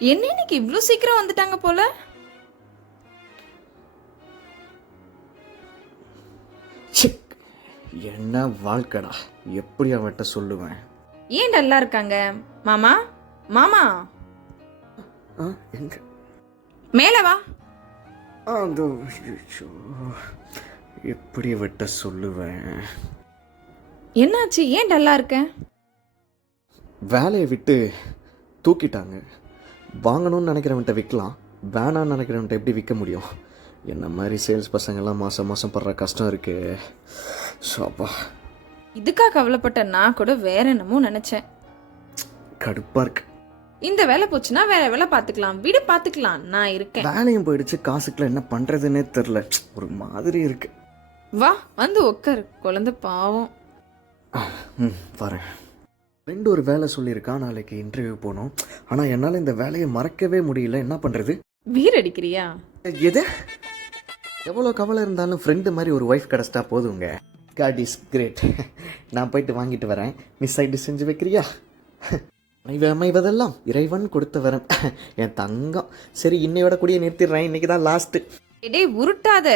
என்ன இன்னைக்கு இவ்ளோ சீக்கிரம் வந்துட்டாங்க போல? சிக், என்ன வாழ்க்கடா, எப்படி அவட்ட சொல்லுவேன்? ஏன் டல்லா இருக்காங்க? மாமா மாமா எங்க மேல வா. அந்த ஐயோ, எப்படி அவட்ட சொல்லுவேன்? என்னாச்சு? ஏன் டல்லா இருக்க? வேலையை விட்டு தூக்கிட்டாங்க. வாங்கணும்னு நினைக்கிறவன்ட்ட விற்கலாம், வேணான்னு நினைக்கிறவன்ட்ட எப்படி விற்க முடியும்? என்ன மாதிரி சேல்ஸ் பசங்கள்லாம் மாதம் மாதம் படுற கஷ்டம் இருக்கு. ஷாப்பா, இதுக்கா கவலைப்பட்ட? நான் கூட வேற என்னமோ நினைச்சேன். கடுப்பாக இருக்கு. இந்த வேலை போச்சுன்னா வேற வேலை பார்த்துக்கலாம், வீடு பார்த்துக்கலாம், நான் இருக்கேன். வேலையும் போயிடுச்சு, காசுக்குள்ள என்ன பண்ணுறதுன்னே தெரில, ஒரு மாதிரி இருக்கு. வா வந்து உட்காரு, குழந்தை பாவம். வரேன். ஃப்ரெண்டு ஒரு வேலை சொல்லியிருக்கான், நாளைக்கு இன்டர்வியூ போகணும். ஆனால் என்னால் இந்த வேலையை மறக்கவே முடியல, என்ன பண்ணுறது? வீர் அடிக்கிறியா? எது? எவ்வளோ கவலை இருந்தாலும் ஃப்ரெண்டு மாதிரி ஒரு ஒய்ஃப் கிடச்சிட்டா போதுங்க. God is great. நான் போயிட்டு வாங்கிட்டு வரேன், மிஸ் ஆகிட்டு செஞ்சு வைக்கிறியா? அமைவதெல்லாம் இறைவன் கொடுத்த வரம் என் தங்கம். சரி, இன்னையோட கூடிய நிறுத்திடுறேன், இன்னைக்கு தான் லாஸ்ட்டு. டேய் உருட்டாத.